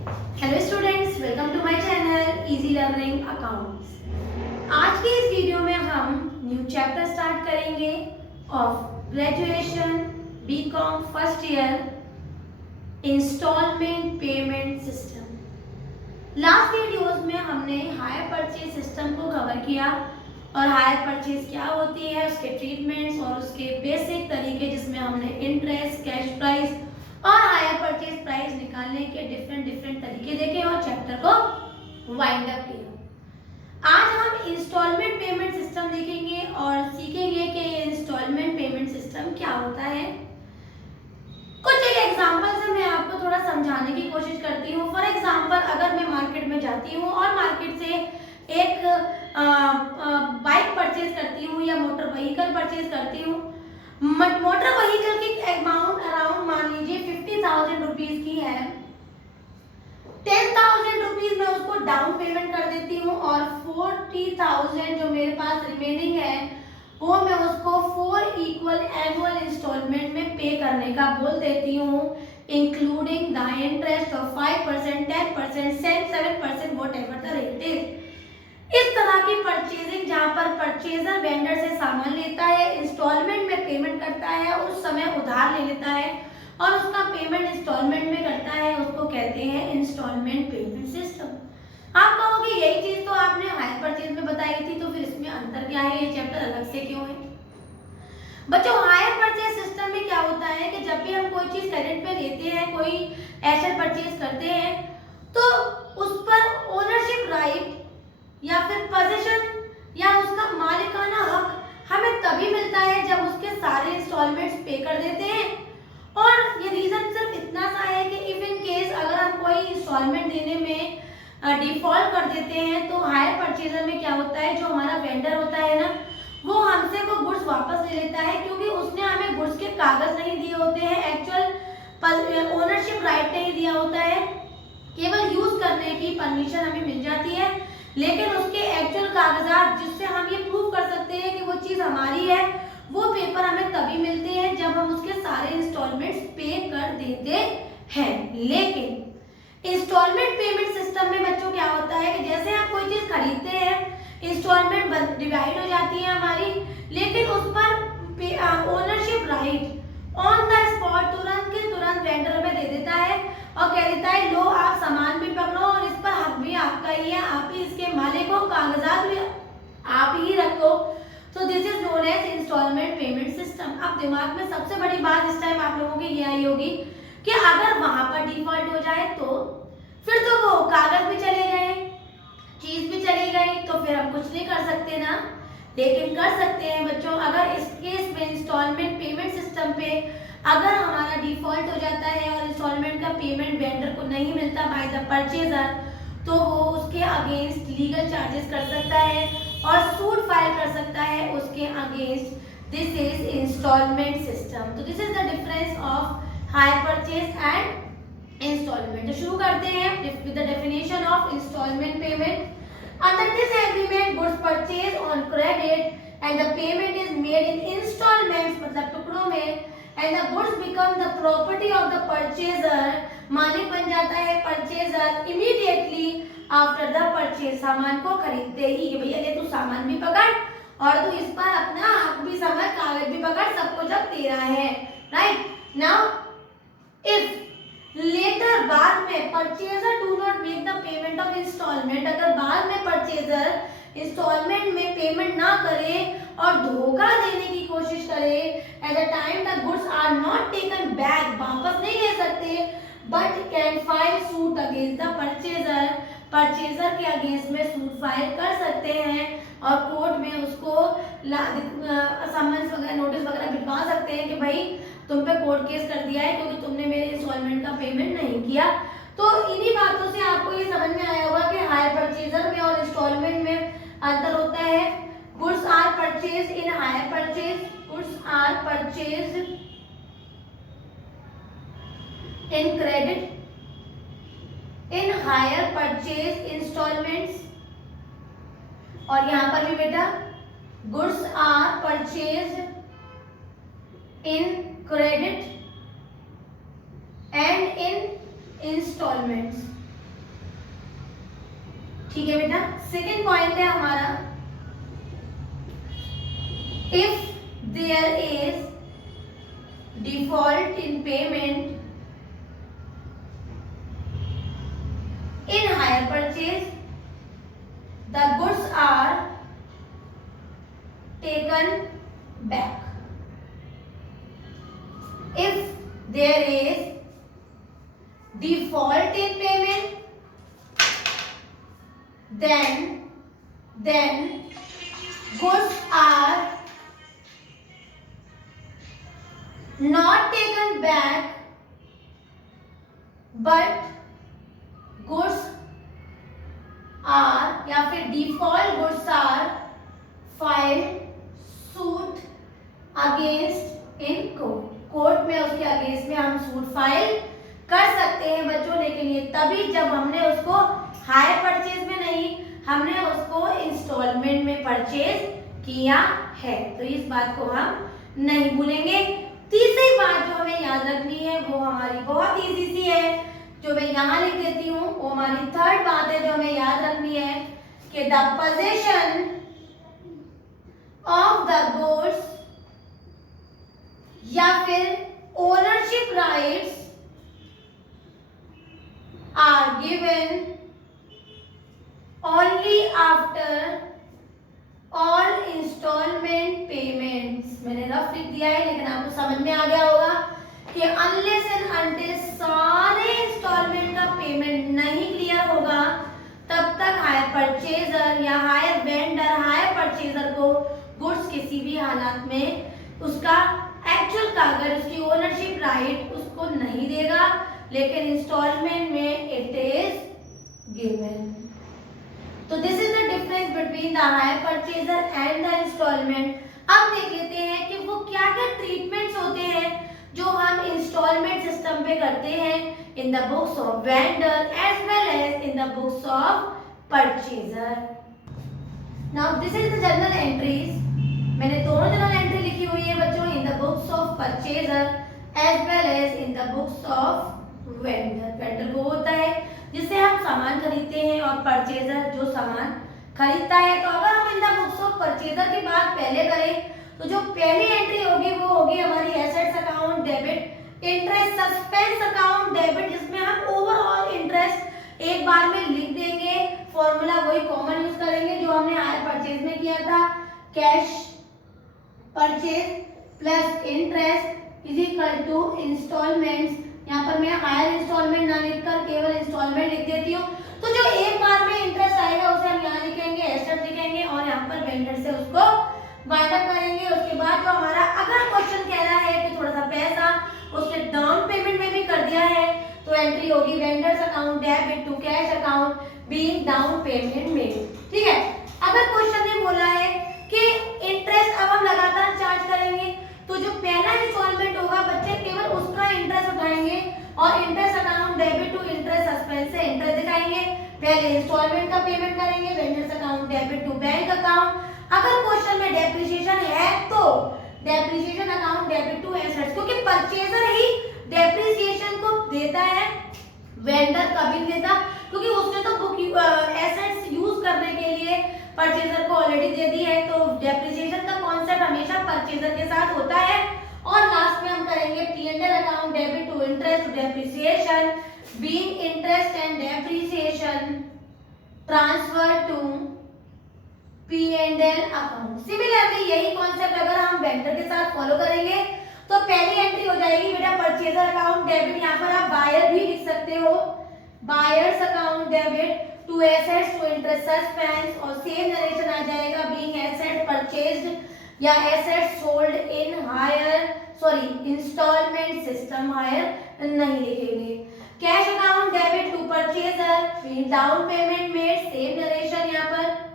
Hello students, welcome to my channel easy learning accounts. आज के इस वीडियो में हम न्यू चैप्टर स्टार्ट करेंगे of graduation BCom first year installment payment system. Last videos में हमने हायर परचेज सिस्टम को कवर किया और हायर परचेज क्या होती है, उसके ट्रीटमेंट्स और उसके बेसिक तरीके, जिसमें हमने इंटरेस्ट, कैश प्राइस और हायर परचेज प्राइस निकालने के डिफरेंट तरीके देखे और चैप्टर को वाइंड अप किया। आज हम इंस्टॉलमेंट पेमेंट सिस्टम देखेंगे और सीखेंगे कि ये इंस्टॉलमेंट पेमेंट सिस्टम क्या होता है। कुछ एक एग्जांपल से मैं आपको थोड़ा समझाने की कोशिश करती हूँ। फॉर एग्जांपल, अगर मैं मार्केट में जाती हूँ और मार्केट से एक बाइक परचेज करती हूँ या मोटर व्हीकल परचेज करती हूँ। मोटर व्हीकल की अमाउंट अराउंड मान लीजिए 50,000 रुपीज की है। 10,000 रुपीज मैं उसको डाउन पेमेंट कर देती हूँ और 40,000 जो मेरे पास रिमेनिंग है वो मैं उसको 4 इक्वल एनुअल इंस्टॉलमेंट में पे करने का बोल देती हूँ, including the interest of 5%, 10%, 7%, whatever the rate is. इस तरह की परचेजिंग जहां पर परचेजर वेंडर से सामान लेता है, इंस्टॉलमेंट में पेमेंट करता है, उस समय उधार ले लेता है और उसका पेमेंट इंस्टॉलमेंट में करता है, उसको कहते हैं इंस्टॉलमेंट पेमेंट सिस्टम। आप कहोगे यही चीज तो आपने हायर परचेज में बताई थी, तो फिर इसमें अंतर क्या है, ये चैप्टर अलग से क्यों है? बच्चों, हायर परचेज सिस्टम में क्या होता है कि जब भी हम कोई चीज क्रेडिट पे लेते हैं, कोई एसेट परचेज करते हैं, तो उस पर ओनरशिप राइट या फिर पोजीशन या उसका मालिकाना हक हमें तभी मिलता है जब उसके सारे इंस्टॉलमेंट्स पे कर देते हैं। और ये रीजन सिर्फ इतना सा है कि इफ इन केस अगर हम कोई इंस्टॉलमेंट देने में डिफॉल्ट कर देते हैं, तो हायर परचेजर में क्या होता है, जो हमारा वेंडर होता है ना, वो हमसे वो गुड्स वापस ले लेता है, क्योंकि उसने हमें गुड्स के कागज नहीं दिए होते हैं, एक्चुअल ओनरशिप राइट नहीं दिया होता है, केवल यूज करने की परमिशन हमें मिल जाती है, लेकिन उसके एक्चुअल कागजात जिससे हम ये प्रूव कर सकते हैं कि वो चीज हमारी है, वो पेपर हमें तभी मिलते हैं जब हम उसके सारे इंस्टॉलमेंट्स पे कर देते हैं। लेकिन इंस्टॉलमेंट पेमेंट सिस्टम में बच्चों क्या होता है कि जैसे हम कोई चीज खरीदते हैं, इंस्टॉलमेंट डिवाइड हो जाती है हमारी, लेकिन उस पर ownership right on the spot तुरंत के तुरंत वेंडर हमें दे देता है और कह देता है, लो आप सामान भी पकड़ो और इस पर हक भी आपका ही है, आप ही इसके मालिक हो, कागजात भी आप ही रखो। तो this is known as installment payment system. अब दिमाग में सबसे बड़ी बात इस टाइम आप लोगों की ये आई होगी कि अगर वहां पर डिफॉल्ट हो जाए तो फिर तो वो कागज भी चले गए, चीज भी चली गई, तो फिर हम कुछ नहीं कर सकते ना। लेकिन कर सकते हैं बच्चों, अगर इस केस में इंस्टॉलमेंट पेमेंट सिस्टम पे अगर हमारा डिफॉल्ट हो जाता है और इंस्टॉलमेंट का पेमेंट वेंडर को नहीं मिलता बाय द परचेजर, तो वो उसके अगेंस्ट लीगल चार्जेस कर सकता है और सूट फाइल कर सकता है उसके against. This is instalment system. तो this is the difference of hire purchase and instalment. तो शुरू करते हैं with the definition of instalment payment. Under this agreement, goods purchased on credit and the payment is made in installments, मतलब टुकड़ों में, and the goods become the property of the purchaser, मालिक बन जाता है purchaser immediately after the purchase, सामान को खरीदते ही। भैया ले तू सामान भी पकड़ और तू इस पर अपना हक भी समझ, कागज भी पकड़, सब कुछ अब तेरा है, राइट। नाउ इफ लेटर बाद में purchaser do not make the payment of installment, अगर बाद में परचेजर इंस्टॉलमेंट में पेमेंट ना करे और धोखा देने की कोशिश करे, at the time the goods are not taken back, वापस नहीं ले सकते, but can file suit against the purchaser, purchaser के अगेंस्ट में सूट फाइल कर सकते हैं और कोर्ट में उसको समन्स वगैरह, नोटिस वगैरह भिजवा सकते हैं कि भाई तुम पे कोर्ट केस कर दिया है क्योंकि तुमने मेरे इंस्टॉलमेंट का पेमेंट नहीं किया। तो इन्हीं बातों से आपको ये समझ में आया होगा कि हायर परचेजर में और इंस्टॉलमेंट में अंतर होता है। Goods are purchase in hire purchase, goods are purchase in credit, in hire purchase installments, और यहाँ पर भी बेटा goods are purchase in credit and in installments। ठीक है बेटा। सेकेंड पॉइंट है हमारा, if there is default in payment in hire purchase, the goods are taken back. If there is default in payment, then goods are not taken back, but goods are या फिर default goods are filed suit against in court. Court में उसके against में हम suit file कर सकते हैं बच्चों, लेकिन ये तभी जब हमने उसको हायर परचेज में नहीं, हमने उसको इंस्टॉलमेंट में परचेज किया है। तो इस बात को हम नहीं भूलेंगे। तीसरी बात जो हमें याद रखनी है वो हमारी बहुत इजी सी है, जो मैं यहाँ लिख देती हूँ। वो हमारी थर्ड बात है जो हमें याद रखनी है कि the position of the goods या फिर ownership rights are given only after all installment payments. मैंने रफ लिख दिया है लेकिन आपको समझ में आ गया होगा कि अनलेस एंड अनटिल सारे इंस्टॉलमेंट का पेमेंट नहीं क्लियर होगा तब तक हायर परचेजर या हायर वेंडर हायर परचेजर को गुड्स किसी भी हालात में उसका एक्चुअल कागज, उसकी ओनरशिप राइट उसको नहीं देगा, लेकिन इंस्टॉलमेंट में इट इज गिवन। तो this is the difference between the hire purchaser and the installment. अब देख लेते हैं कि वो क्या क्या ट्रीटमेंट्स होते हैं जो हम इंस्टॉलमेंट सिस्टम पे करते हैं in the books of vendor as well as in the books of purchaser. Now this is the journal entries. मैंने दोनों जर्नल एंट्री लिखी हुई है बच्चों, in the books of purchaser as well as in the books of vendor. Vendor वो होता है जिससे हम सामान खरीदते हैं और परचेजर जो सामान खरीदता है। तो अगर हम इन द बुक्स ऑफ परचेजर की बात पहले करें तो जो पहली एंट्री होगी वो होगी हमारी assets account debit, interest suspense account debit, जिसमें हम ओवरऑल इंटरेस्ट एक बार में लिख देंगे। फॉर्मूला वही कॉमन यूज करेंगे जो हमने हायर परचेज में किया था, cash purchase plus interest is equal to installments. यहाँ पर मैं हायर इंस्टॉलमेंट ना लिखकर केवल इंस्टॉलमेंट लिख देती हूँ। तो जो एक बार में इंटरेस्ट आएगा उसे हम यहाँ लिखेंगे, एसेट लिखेंगे और यहाँ पर वेंडर से उसको वाइंड अप करेंगे। उसके बाद जो हमारा अगर क्वेश्चन कह रहा है कि थोड़ा सा पैसा उसके डाउन पेमेंट में भी कर दिया है तो एंट्री होगी vendor's account debit to cash account being down payment में। ठीक है। अगर क्वेश्चन ने बोला है कि इंटरेस्ट अब हम लगातार चार्ज करेंगे तो जो पहला इंस्टॉलमेंट होगा बच्चे केवल उसका इंटरेस्ट उठाएंगे और interest account debit to interest suspense से इंटरेस्ट दिखाएंगे। पहले इंस्टॉलमेंट का पेमेंट करेंगे vendor's account debit to bank account. अगर क्वेश्चन में डेप्रिसिएशन है तो depreciation account debit to assets, क्योंकि परचेजर ही डेप्रिसिएशन को देता है, वेंडर कभी नहीं देता, क्योंकि उसने तो बुक एसेट्स यूज करने के लिए परचेजर को ऑलरेडी दे दी है। तो डेप्रिसिएशन का कॉन्सेप्ट हमेशा परचेजर के साथ होता है। और लास्ट में हम करेंगे P&L account debit to interest to depreciation being interest and depreciation transfer to P&L account. Similarly यही कॉन्सेप्ट अगर हम वेंडर के साथ फॉलो करेंगे तो पहली एंट्री हो जाएगी बेटा परचेजर अकाउंट डेबिट। यहाँ पर आप बायर भी लिख सकते हो, buyers account debit to assets to interest suspense, और सेम नरेशन आ जाएगा बीइंग एसेट परचेज्ड या asset sold in hire instalment system, hire नहीं लिखेंगे। Cash account debit to purchaser down payment made, same narration यहाँ पर।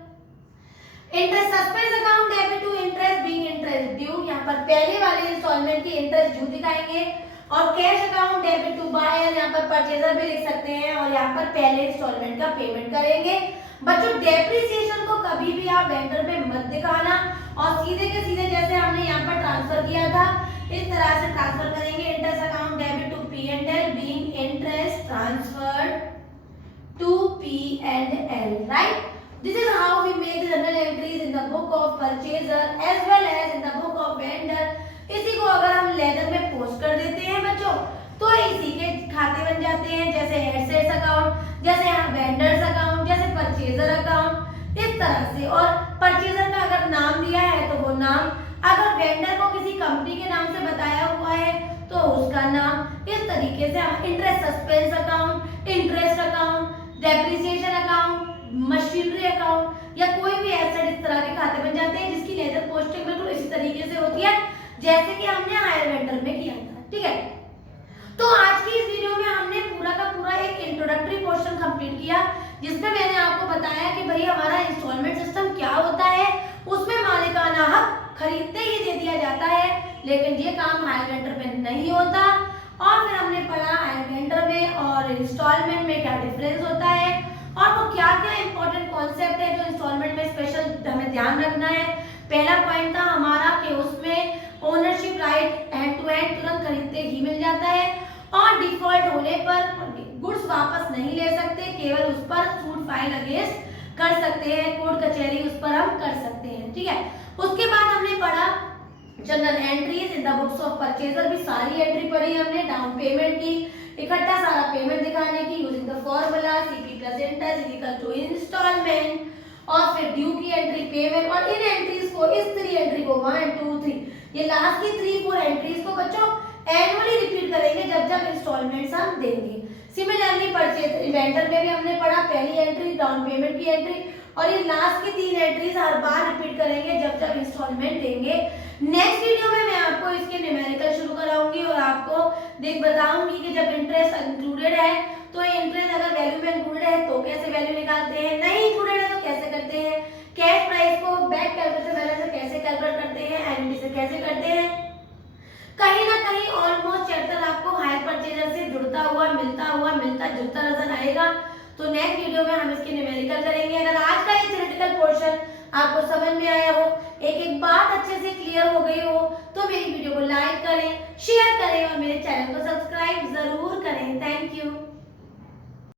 Interest suspense account debit to interest being interest due, यहाँ पर पहले वाले इंस्टॉलमेंट की इंटरेस्ट ड्यू दिखाएंगे। और cash account debit to buyer, यहाँ पर परचेजर भी लिख सकते हैं और यहाँ पर पहले इंस्टॉलमेंट का पेमेंट करेंगे। बच्चों डेप्रिसिएशन को कभी भी आप वेंडर पे मत दिखाना और सीधे के सीधे जैसे हमने यहाँ पर ट्रांसफर किया था इस तरह से ट्रांसफर करेंगे। Interest account debit to P&L being interest transferred to P and L, right? This is how we make the journal entries in the book of purchaser as well as in the book of vendor. इसी को अगर हम laser में post कर देते हैं बच्चों तो इसी के खाते बन जाते हैं, जैसे एसेट्स अकाउंट, जैसे वेंडर्स अकाउंट, जैसे परचेजर अकाउंट, इस तरह से। और परचेजर का अगर नाम दिया है तो वो नाम, अगर वेंडर को किसी कंपनी के नाम से बताया हुआ है तो उसका नाम, इस तरीके से हम interest suspense account, interest account, depreciation account, machinery account या कोई भी एसेट, इस तरह के खाते बन जाते हैं जिसकी लेजर पोस्टिंग बिल्कुल इसी तरीके से होती है जैसे कि हमने हायर वेंडर में किया था। ठीक है, तो आज की इस वीडियो में हमने पूरा का पूरा एक इंट्रोडक्टरी पोर्शन कंप्लीट किया जिसमें मैंने आपको बताया कि भाई हमारा इंस्टॉलमेंट सिस्टम क्या होता है। उसमें मालिकाना हक खरीदते ही दे दिया जाता है, लेकिन ये काम हायर वेंडर में नहीं होता। और फिर हमने पढ़ा हायर वेंडर में और इंस्टॉलमेंट में क्या डिफरेंस होता है और वो क्या क्या इंपॉर्टेंट कॉन्सेप्ट है जो इंस्टॉलमेंट में स्पेशल हमें ध्यान रखना है। पहला पॉइंट था हमारा कि उसमें ownership right hand to hand तुरंत खरीदते ही मिल जाता है और डिफॉल्ट होने पर गुड्स वापस नहीं ले सकते, केवल उस पर सूट फाइल अगेंस्ट कर सकते हैं, कोर्ट कचहरी उस पर हम कर सकते हैं। ठीक है, उसके बाद हमने पढ़ा general entries in the books of purchaser, भी सारी एंट्री पढ़ी हमने, डाउन पेमेंट की, इकट्ठा सारा पेमेंट दिखाने की using the formula CP plus interest is equal to instalment, और फिर ड्यू की एंट्री, पेमेंट, और इन एंट्रीज को, इस 3 एंट्री को 1 2 3 ये लास्ट की 3-4 एंट्रीज को बच्चों एनुअली रिपीट करेंगे जब जब इंस्टॉलमेंट्स हम देंगे। सिमिलरली परचेज वेंडर में भी हमने पढ़ा पहली एंट्री डाउन पेमेंट की एंट्री, और ये लास्ट की 3 एंट्रीज हर बार रिपीट करेंगे जब जब इंस्टॉलमेंट देंगे। नेक्स्ट वीडियो में मैं आपको इसके न्यूमेरिकल शुरू कराऊंगी और आपको बताऊंगी कि जब इंटरेस्ट इंक्लूडेड है तो इंटरेस्ट अगर वैल्यू में इंक्लूडेड है तो कैसे वैल्यू निकालते हैं, नहीं इंक्लूडेड है तो कैसे करते हैं, कैश प्राइस को बैक कैलकुलेशन बैलेंस से कैसे कैलकुलेट करते हैं, एनडी से कैसे करते हैं। कहीं ना कहीं ऑलमोस्ट चैप्टर आपको हायर परचेजर से जुड़ता हुआ, मिलता जुलता नजर आएगा। तो नेक्स्ट वीडियो में हम इसके न्यूमेरिकल करेंगे। अगर आज का ये थ्योरेटिकल पोर्शन आपको समझ में आया हो, एक बात अच्छे से क्लियर हो गई हो, तो मेरी वीडियो को लाइक करें, शेयर करें और मेरे चैनल को सब्सक्राइब जरूर करें। Thank you.